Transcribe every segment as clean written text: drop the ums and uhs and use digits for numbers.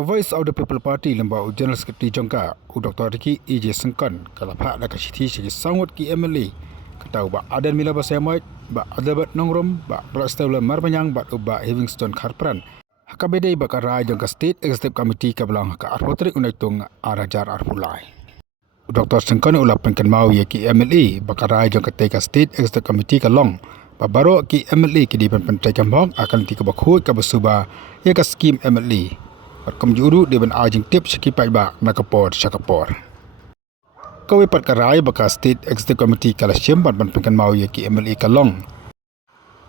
Voice of the People Party lembaga General Secretary Jongka Dr. Riki EJ Sengkan kalapha da kasiti sigi sangut ki MLA katau ba adan mila basamai ba adabat nongrom ba prastawla marbanyang ba uba Livingston Kharpran hakabede ba karai Jongka State Executive Committee kabelang ka arpotrik unaitung arajar arpulai Dr. Sengkan ulapan kan mau ya ki MLA ba karai Jongka Teka State Executive Committee kalong ba baro ki MLA ki di pentai kambang akan tika bakhut ka basuba ya ka skim MLA Kamjuru di ban ajing tip sekipai ba nakapor syakapor. Kau ipat karai baka State Executive Committee kala syemban ban pengkan mau ya ki MLA kalong.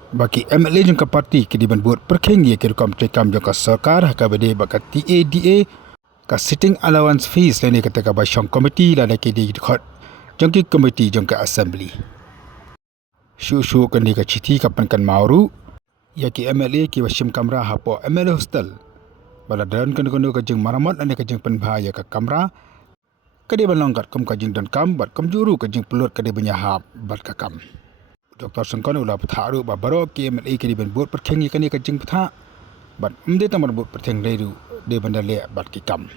Baki MLA jangka parti ki di ban buat perkheng ya ki rukam tekam jangka sarkar hakabade baka TADA ka sitting allowance fees lene kata ka ba syang committee lana ki di khot jangki committee jangka assembly. Shu kan di ka citi ka pengkan mau ya ki MLA ki wasim kamera hapo MLA hostel. Baladan kena kajeng maramat ane kajeng penbahaya ke kamera kadi balongkat kum kajeng dan kam bat kum juru kajeng pelut kadi benyahap bat kakam Dr. Sengkan ulah patharu ba baro ki MLA kadi ben buat perkheng kani kajeng patha bat umde tamar buat perkheng leiru de bandale bat kikam